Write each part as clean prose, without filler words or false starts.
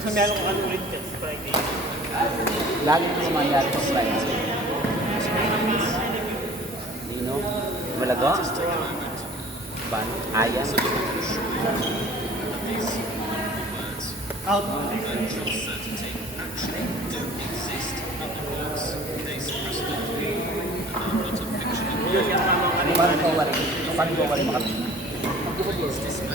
Pero sa meron ko ulit sa Friday. Lagi ko naman yan sa Friday. Nino? Malago? Ban? Ayan? Out. Yun yung tamang ano. Paano ko wala? Paano ko wala makapit?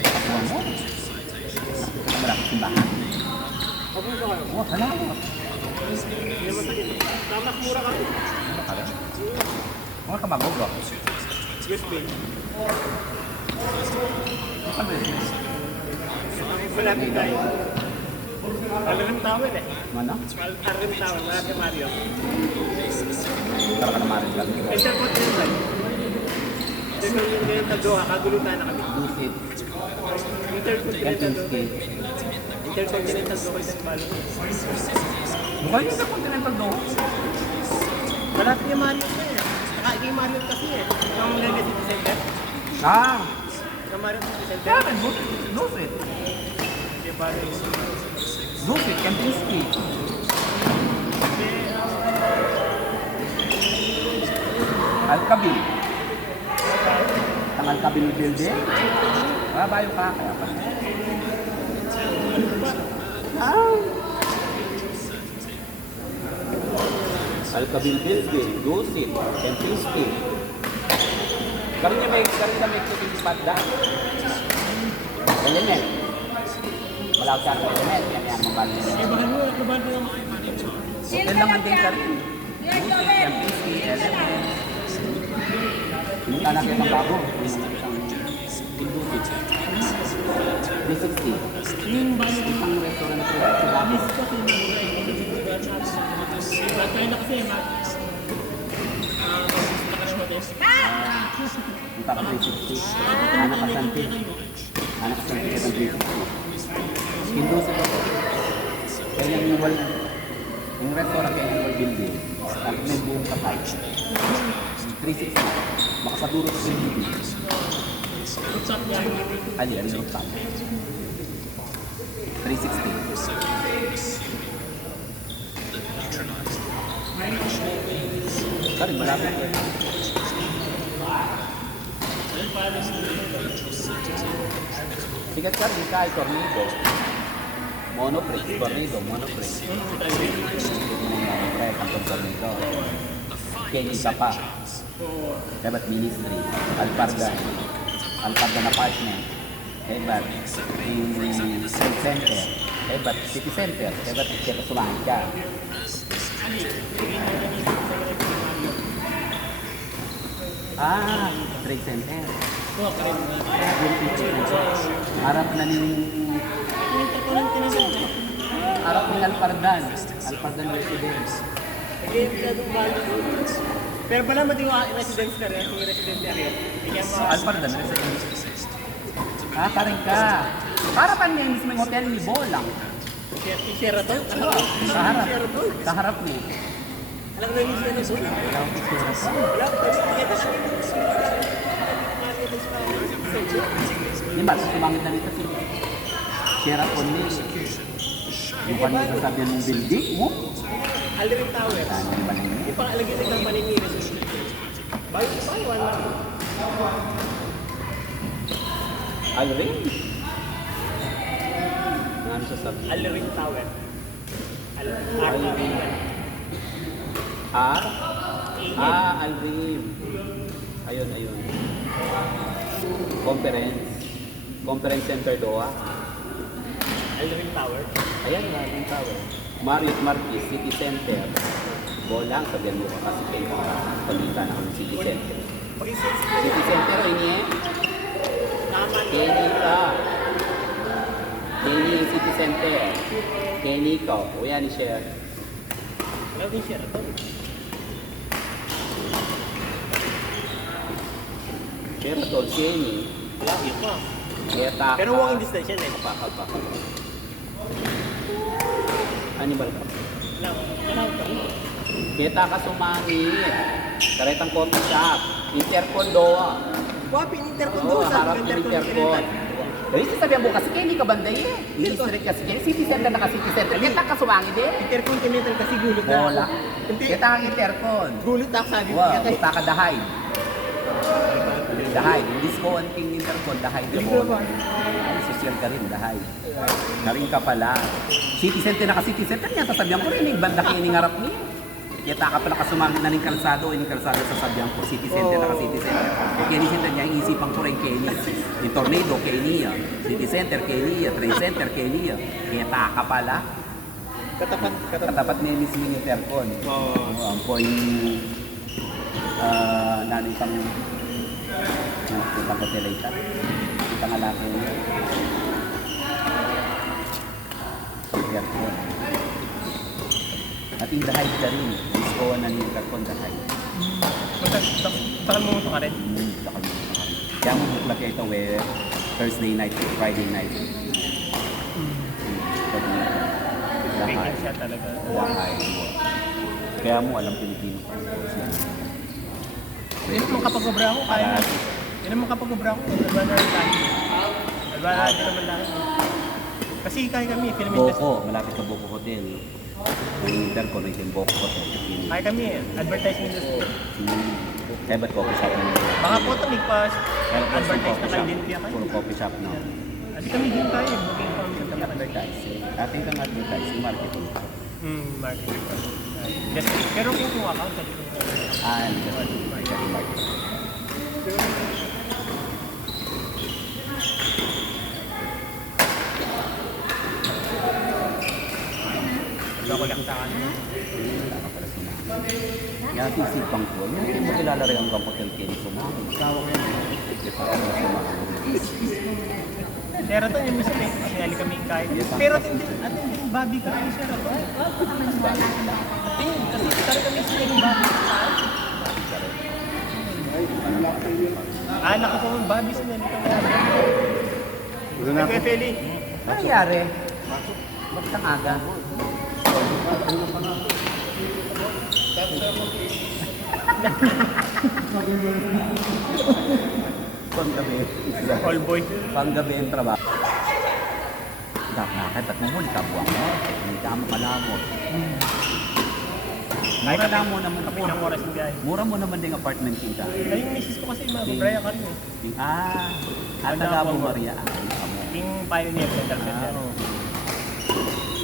Ako mo? Malaki simbahan. Kapag ito kayo. Oh, salamat. Hindi naman sakit. Tamas mura ka. Ano ka rin? Mga kamagog ko. Yes, babe. Ano ba yun? Ang malapit tayo. Alarim tawel eh. Ano? Alarim tawel. Malapit Mario. Tara ka naman rin lang. Intercontinental. Intercontinental Doha. Kagulutan na kami. Lucid. Intercontinental Doha. Kempinski. Intercontinental Doha isang balo. Mukha yun sa Continental Doha. Malapit yung Mario na eh. Saka yung Mario kasi eh. Yung Legacy Center. Ah! Yung Mario Center. Kaya rin, Lucid. Yung Mario. Lucid, Kempinski. Alcabil. Ang Alcabil building. Babayo ka, kaya pa. Alcabil building, Lucid, Kempinski. Karoon may cooking spot daan. Ganyan yan. Wala ko siya ng yan mabali nila. Ibahan mo, ibahan mo. Hotel lang ang din ka rin. Lucid, Kempinski, Element. Yung anak yung bago. Yung Lucid. 360. Yung balo ko. Ang restaurant na sila. Miss ko kung tayo na kasi, nakashmotes. Yung taka 360. Anak ka Santi. Anak ka Santi ka 360. Yung Lucid ako. Kaya yung restaurant kaya yung building. Tapos may buong kapal. 360. Makasaduro sa building. What's up yan? Ali, yung top. 360. Sorry, malapit ko. Sikat ka rin ka, tornado. Monoprix, tornado, monoprix. Monoprix, ang tornado. Kenny ka pa. Dapat ministry. Alpargan. Alpargan apartment. Hebat. Trade center. Hebat. City center. Hebat. Czechoslovakia ka. Ah, trade center. Harap na ni harap ni Alpardan. Alpardan residence. Pero pala matiwa residence na rin, yung residence area. Alpardan residence. Ah, parang ka. Harapan niya yung mismo yung hotel ni Bolang. Sheraton? Sa harap. Sa harap niya. Alam na yung Sheraton? Wala ko Di ba? Sumangit na nito si Sheraton ni. Mukha niya sasabihin mong building mo. Alarim Tower. Ano ba na yun? Yung pangalagay ng Manini Resort. Bayo pa tayo, one month. Alring? Ano sasabihin? Alarim Tower. Alring. Alring. Ayun. Conference Center Doha. Alarim Tower. Ayan, Alring Tower. Marriott Marquis City Center. Bolang, sabihan mo kasi kayo pagkita ng City Center. City Center, ini eh. Kenny ka. Kenny City Center. Kenny ka. O yan, i-share. Alam din Sheraton. Sheraton, Kenny. Lagi pa. Keta. Pero walking distance yan eh. Kapakal. Animal ka. Alam ka. Kita ka sumangit. Karetang coffee shop. Intercon Doha. Wapi, intercon Oo, doon sa harap ng Intercon. Eh, sasabihan mo kasi Kenny ka banday eh. I-straight kasi Kenny. City center na ka city center. Kita ka sumangin eh. Intercontinental kasi gulit na. Bola. Hindi. Kita ang intercon. Gulit ako sabi ko. Wow, Kaya kita ka dahay. Dahay. Hindi ko ang king intercon. Dahay ka mo. Ay, social ka rin. Dahay. Narin ka pala. City center na ka city center niya. Sasabihan ko rin. Banda Kenny ng harap niya. Kita ka pala kasumangin na ng kalsado. Yung kalsado sasabihan ko. City center na ka city center. Kenny center niya. Ang isipan ko rin Kenny. Yung tornado, Kenny. City center, Kenny. Trade center, Kenny. Kita ka pala. Katapat. Katapat niya mismo yung intercon. Oo. Ang point nanay pang hotel ita. Itang alaki niya. Intercon. At yung dahay ka rin. Gusto na ni intercon dahay. Takal mo ito ka rin. Kaya mo bukla kayo ito where Thursday night, Friday night. Baking siya talaga. Dahay. Kaya mo alam Pilipino. Hindi naman kapag obra ako, kaya na. Hindi naman kapag obra ako, diba na tayo. Diba na din naman lang. Kasi kaya kami, film industry. Boko, malapit sa Boko Hotel. Ang intercon ay yung Boko Hotel. Kaya kami, advertising industry. Kaya ba't coffee shop na? Baka po ito, advertise na kayo din kaya kayo. Puro coffee shop na. Kasi kami din tayo, booking kami sa kanya. Advertising. Ating kang advertising, marketing. Marketing. Just, pero kung account, sabi ko. Marketing. Ako lang sa kanya. Kaya sisipang ko, hindi mo kilala rin ang Hotel Kenny sumama. Kawa ko yan. Sheraton yung mismo eh. Sinali kami kahit. Pero atin yung Bobby ka kami Sheraton. Atin, kasi tari kami sila yung Bobby ka. Anak ko po yung Bobby sinali kami. FFLE. Ano nangyari? Bakit ang aga? Panggabi. All boy. Panggabi ang trabaho. Dapat at mo ka buwang mo. Hindi ka malamot. Mura lang mo naman Kami ng oras yung guys. Mura mo naman din apartment kita. Ay, yung misis ko kasi mag-braya ka rin eh. At Tagabo Maria. Yung Pioneer Center Center.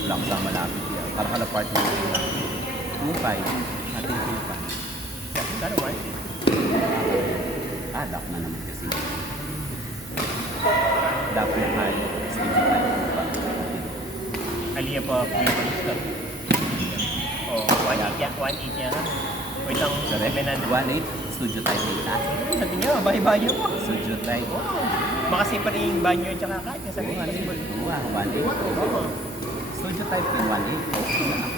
Lang sa malapit yan. Para ka apartment kita. Upay. Ating kita. Ano ba? Lock na naman kasi. Lock na tayo. Studio tayo. Aliyah pa pre-police Oh, 1.8 yan. 1.8 yan. Wait lang, 700. 1.8. Studio tayo kita. Sabi niya, bahay-bahay mo. Studio tayo. Makasi pa rin yung banyo at saka kahit sa mga animal. Wow, 1.8. Studio tayo yung 1.8. Okay na.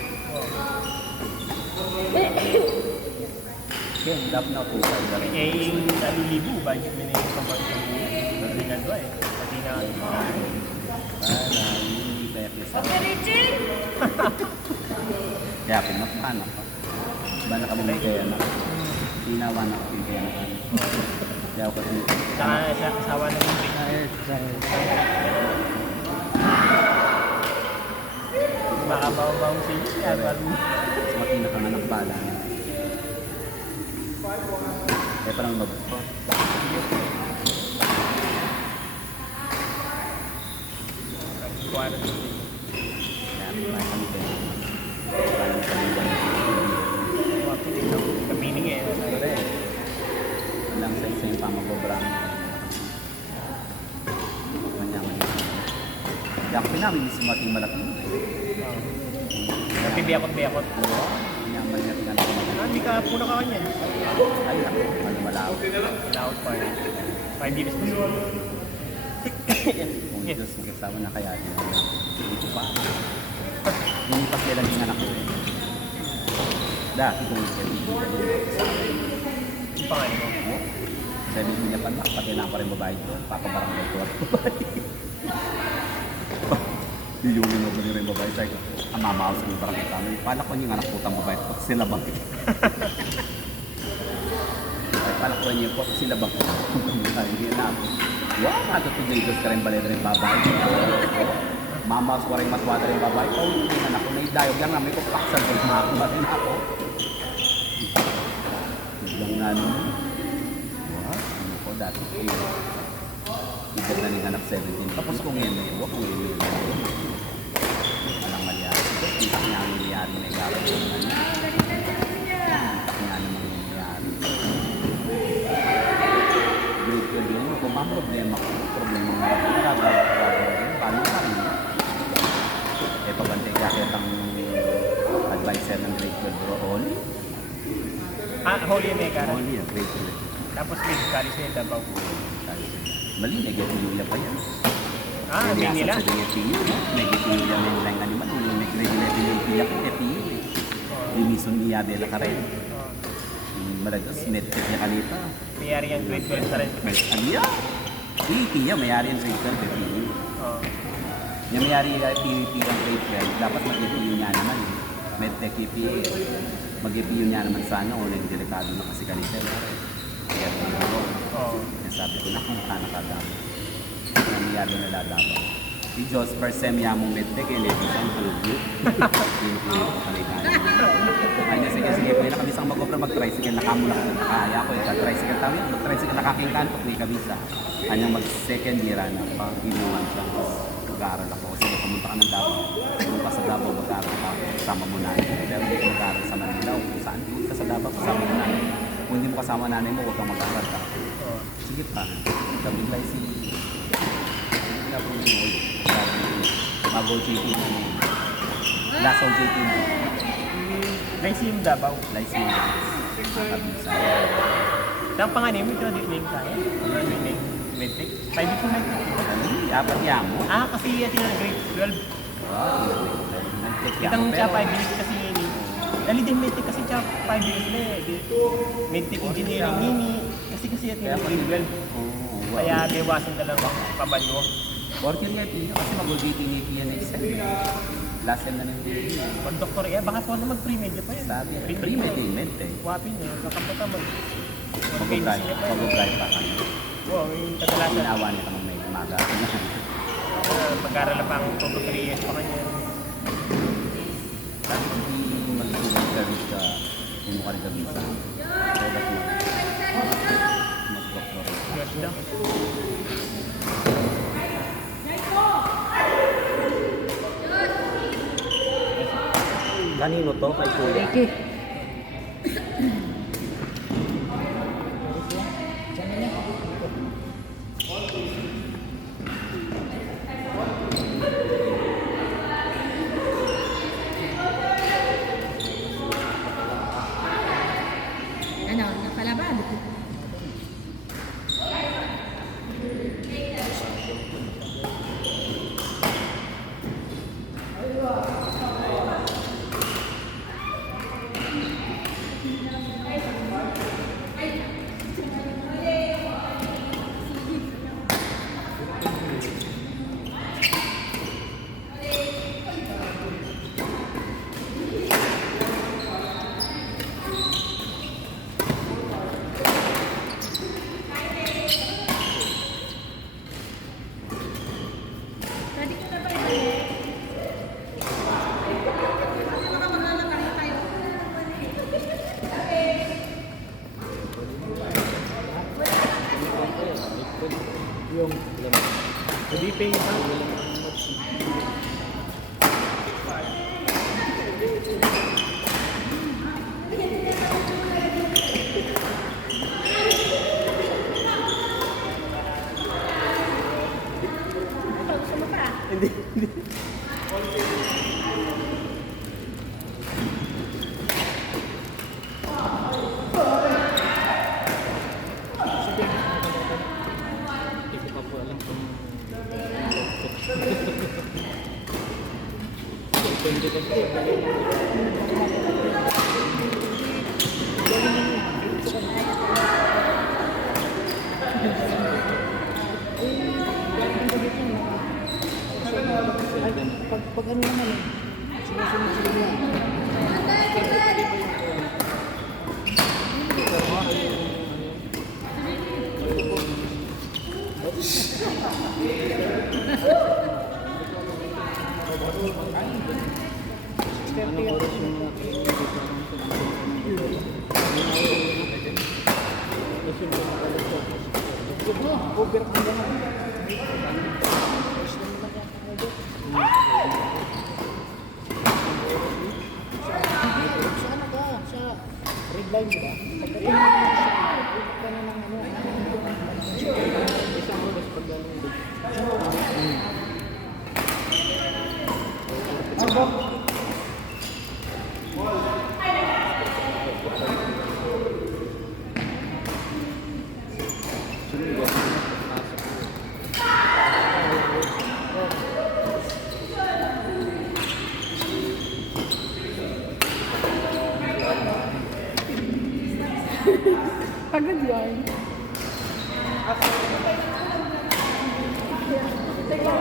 Okay, dapat na po tayo na rin. Eh, yung libo, budget mo na yung pang-pag-ibig. Sabi nga doon eh. Sabi nga, Para hindi kaya pisa. Kaya pinapana pa. Ba na kami may kaya na. Ginawa na kami kaya na kami. Kaya ako rin. saka sa asawa na yung makabaw-bawang sa inyo. Kaya parang Makina ka na ng bala. Kaya parang mabuto. quarantine. Kaya may kami kaya. Parang kami ba. Kapiling eh. Correct. Walang sa yung pamagobrang. Manyaman yun. Kaya ako namin mismo ating malaki. Biyakot-biyakot. Oo. Manyaman niya tingnan ko. Hindi ka puna ka kanyan. Ay, ako. Ano malaw. Laot pa rin. 5 years pa siya. Kung Diyos magkasama na kaya din. Hindi ko pa. Yung pasilan yung anak ko. Dati kung Yung pangalan mo. sabi ko niya pa na, pati na pa rin babae doon. Papabarangay ko at babae. Yuyulin mo ba rin yung babae? Sabi ko, ang mamaos ko yung barangay kami. Pala ko yung anak putang babae. Pati sila bakit? Ay, nakalakuan niyo po sila ba po? Hindi na ako. Wow, matutugay ka rin balik rin babae. Mama, suwaray matwada rin babae. Oh, hindi na ako. May dayog lang na may kupaksan rin mga ako. Batin ako. Biglang nga naman. Wow, ano ko dati. Ibig na rin anak 17. Tapos kung yan, huwag kung yun. Walang malyari. Kita niya ang nangyayari na gawin. Kita niya namang nangyayari. Grade 12 yun. Kung mga problema ko, problema mo. Paano ka rin? Eh, pabantay kakit ang advisor ng grade 12 bro. Only? Holy Mega. Only ang grade 12. Tapos with Caliseda Davao. Mali, nag-Yulia pa yan. Hindi nila. Sa DFPU, nag-Yulia na nila yung animal. Nag-Yulia yung piyak ng FPU. Dimison niya Bela ka rin. Malagas, medtech niya kanita. Mayari yung grade 12 sa rin. Ano yan? PVP yan, mayari yung grade 12 FPU. Yung mayari yung PVP yung grade 12, dapat mag-FPU niya naman. Medtech FPU. Mag-FPU niya naman sana o delikado na kasi kanita. Kaya sabi ko na kung nakadama. Nangyari na ladama. Si Diyos, first sem yamong medtech, eh, lady sa ang kalugyo. Pinukulit ko kami kaya. Ay, sige, pwede na kami sang mag-opera, mag-tricycle, nakamula ko. Nakaya ko, tricycle tayo, mag-tricycle, nakakingkantok, may kabisa. Kanyang mag-second year na, pag ginuman siya, mag-aaral ako. Kasi pumunta ka ng Davao. Kung ka sa Davao, mag-aaral ka, kasama mo nanay. Pero hindi ko mag-aaral sa Manila, kung saan ka sa Davao, kasama mo nanay. Kung hindi mo kasama nanay mo, huwag kang mag-aaral ka. Sige pa, kabigay si Bago JT na Lasso JT na Lyceum Davao. Lyceum Nakabisa. Ang panganin mo, ito name tayo. Medtech. 5 ito Medtech. Apat niya mo? Kasi atin na grade 12. Kitang siya 5 minutes kasi yun. Dali din Medtech kasi siya 5 minutes na eh. Medtech engineering nini. Kasi atin na grade 12. Kaya dewasan talaga pabanyo. Working nga ito kasi mag-ulbiting ni Pia next time. Last time na nang Pag doktor baka po na mag-pre-med pa yan. sabi, pre-med din, med eh. Wapin niya, kakapunta Mag-apply pa kami. Wow, yung kadalasan. Ginawa niya kami may umaga. Mag-aaral na pa ang 2 to 3 years pa kanya. Sabi ko, hindi mag-subig ka rin ka, hindi mo ka rin ka visa. So that mag-doktor. Yes, daw. Kanino to? Kay Kuya? Ano, napalaban? Pwede ko na ba ibalik? Baka maglalakar na tayo. Hindi pa yung Gusto mo pa? Hindi. Hindi ko pa po alam kung depende kasi. Pag ano naman eh, sinusunod sila niya. Over ka naman. Sa ano ka? Sa red line, di ba? Pagdating mo sa ikot ka na ng ano, isang oras pagdating doon. Agad yan. Teka,